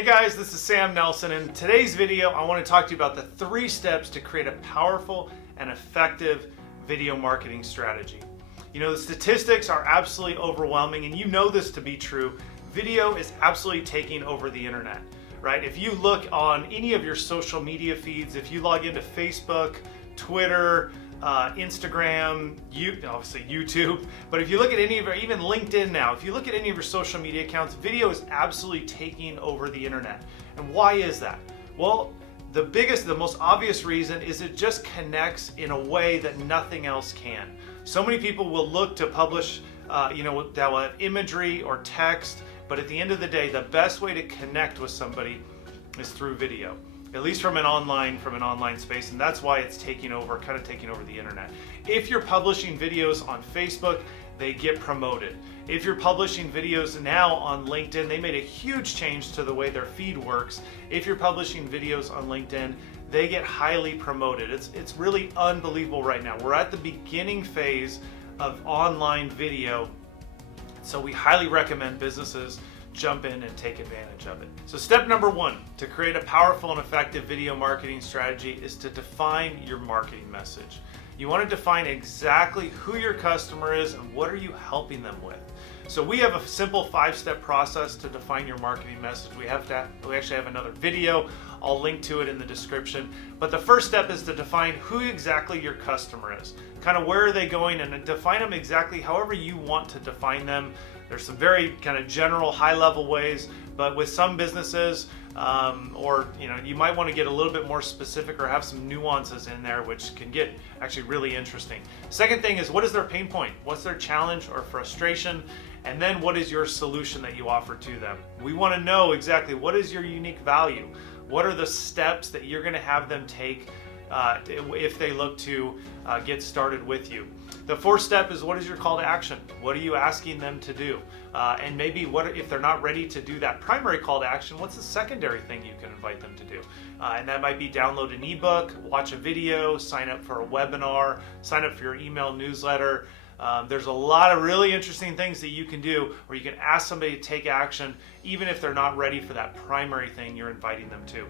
Hey guys, this is Sam Nelson, and in today's video I want to talk to you about the 3 steps to create a powerful and effective video marketing strategy. You know, the statistics are absolutely overwhelming, and you know this to be true. Video is absolutely taking over the internet, right? If you look on any of your social media feeds, if you log into Facebook, Twitter, Instagram, obviously YouTube, but if you look at any of your, even LinkedIn now, if you look at any of your social media accounts, video is absolutely taking over the internet. And why is that? Well, the most obvious reason is it just connects in a way that nothing else can. So many people will look to publish, they'll have imagery or text, but at the end of the day, the best way to connect with somebody is through video. At least from an online space, and that's why it's taking over the internet. If you're publishing videos on Facebook, they get promoted. If you're publishing videos now on LinkedIn, they made a huge change to the way their feed works. If you're publishing videos on LinkedIn, they get highly promoted. It's really unbelievable right now. We're at the beginning phase of online video, so we highly recommend businesses jump in and take advantage of it. So step number 1 to create a powerful and effective video marketing strategy is to define your marketing message. You want to define exactly who your customer is and what are you helping them with. So we have a simple 5-step process to define your marketing message. We actually have another video. I'll link to it in the description. But the first step is to define who exactly your customer is. Kind of where are they going, and define them exactly however you want to define them. There's some very kind of general high-level ways, but with some businesses, you might want to get a little bit more specific or have some nuances in there, which can get actually really interesting. Second thing is, what is their pain point? What's their challenge or frustration? And then what is your solution that you offer to them? We want to know exactly what is your unique value. What are the steps that you're going to have them take if they look to get started with you. The 4th step is, what is your call to action? What are you asking them to do? And maybe if they're not ready to do that primary call to action, what's the secondary thing you can invite them to do? And that might be download an ebook, watch a video, sign up for a webinar, sign up for your email newsletter. There's a lot of really interesting things that you can do where you can ask somebody to take action even if they're not ready for that primary thing you're inviting them to.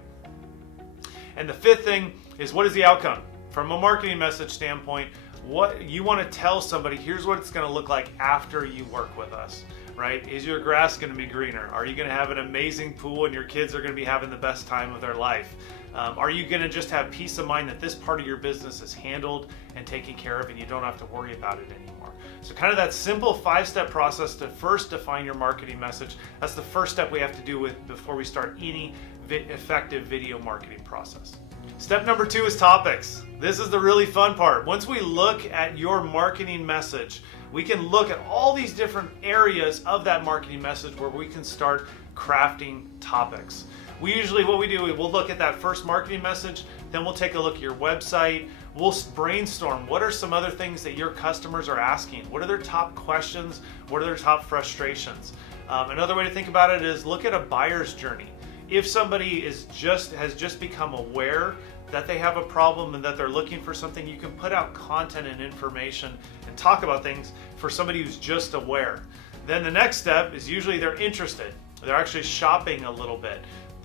And the 5th thing is, what is the outcome? From a marketing message standpoint, what you want to tell somebody, here's what it's going to look like after you work with us, right? Is your grass going to be greener? Are you going to have an amazing pool and your kids are going to be having the best time of their life? Are you going to just have peace of mind that this part of your business is handled and taken care of and you don't have to worry about it anymore? So kind of that simple 5-step process to first define your marketing message. That's the first step we have to do before we start any effective video marketing process. Step number 2 is topics. This is the really fun part. Once we look at your marketing message, we can look at all these different areas of that marketing message where we can start crafting topics. What we do is we'll look at that first marketing message, then we'll take a look at your website, we'll brainstorm what are some other things that your customers are asking, what are their top questions, what are their top frustrations. Another way to think about it is look at a buyer's journey. If somebody has just become aware that they have a problem and that they're looking for something, you can put out content and information and talk about things for somebody who's just aware. Then the next step is usually they're interested. They're actually shopping a little bit.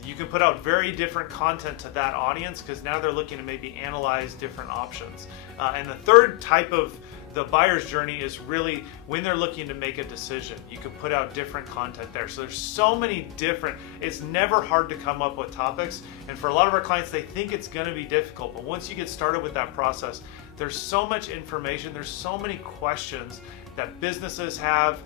You can put out very different content to that audience because now they're looking to maybe analyze different options. And the 3rd type of the buyer's journey is really when they're looking to make a decision. You can put out different content there. So there's so many it's never hard to come up with topics. And for a lot of our clients, they think it's going to be difficult. But once you get started with that process, there's so much information, there's so many questions that businesses have,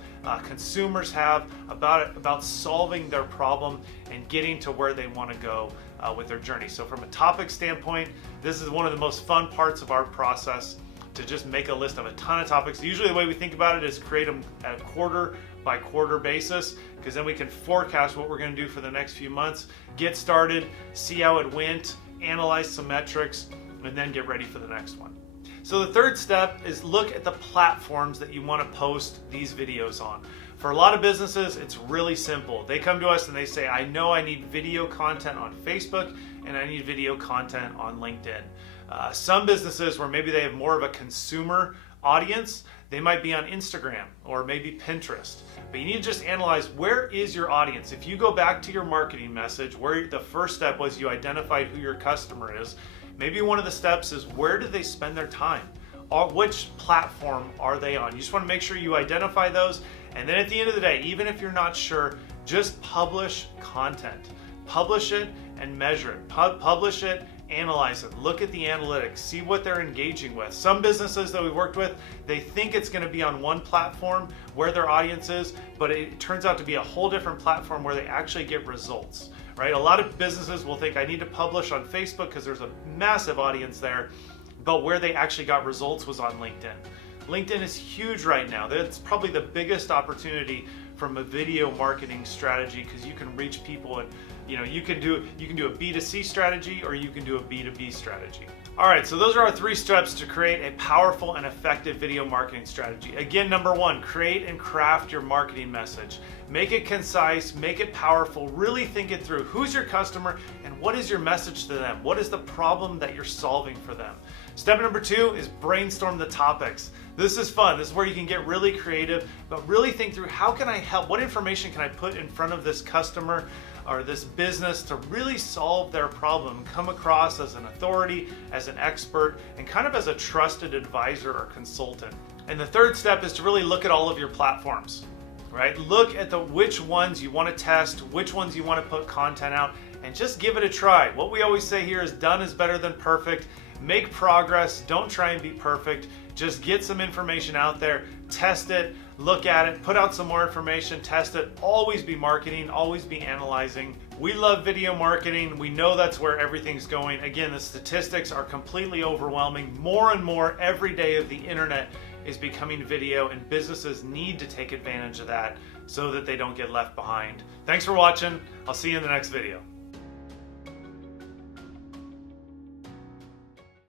consumers have about solving their problem and getting to where they want to go with their journey. So from a topic standpoint, this is one of the most fun parts of our process, to just make a list of a ton of topics. Usually the way we think about it is create them at a quarter by quarter basis, because then we can forecast what we're going to do for the next few months, get started, see how it went, analyze some metrics, and then get ready for the next one. So the 3rd step is look at the platforms that you want to post these videos on. For a lot of businesses, it's really simple. They come to us and they say, I know I need video content on Facebook and I need video content on LinkedIn. Some businesses where maybe they have more of a consumer audience, They might be on Instagram or maybe Pinterest. But you need to just analyze, where is your audience? If you go back to your marketing message, where the first step was you identified who your customer is, maybe one of the steps is, where do they spend their time? Or which platform are they on? You just want to make sure you identify those. And then at the end of the day, even if you're not sure, just publish content. Publish it and measure it. Publish it, analyze it, look at the analytics, see what they're engaging with. Some businesses that we've worked with, they think it's going to be on one platform where their audience is, but it turns out to be a whole different platform where they actually get results, right? A lot of businesses will think, I need to publish on Facebook because there's a massive audience there, but where they actually got results was on LinkedIn. LinkedIn is huge right now. That's probably the biggest opportunity from a video marketing strategy, because you can reach people, and you can do a B2C strategy or you can do a B2B strategy. All right, so those are our 3 steps to create a powerful and effective video marketing strategy. Again, number 1, create and craft your marketing message. Make it concise, make it powerful, really think it through. Who's your customer and what is your message to them? What is the problem that you're solving for them? Step number 2 is brainstorm the topics. This is fun. This is where you can get really creative, but really think through, how can I help? What information can I put in front of this customer or this business to really solve their problem, come across as an authority, as an expert, and kind of as a trusted advisor or consultant. And the 3rd step is to really look at all of your platforms, right? Look at which ones you want to test, which ones you want to put content out, and just give it a try. What we always say here is, done is better than perfect. Make progress, don't try and be perfect. Just get some information out there, test it, look at it, put out some more information, test it. Always be marketing, always be analyzing. We love video marketing. We know that's where everything's going. Again, the statistics are completely overwhelming. More and more every day of the internet is becoming video, and businesses need to take advantage of that so that they don't get left behind. Thanks for watching. I'll see you in the next video.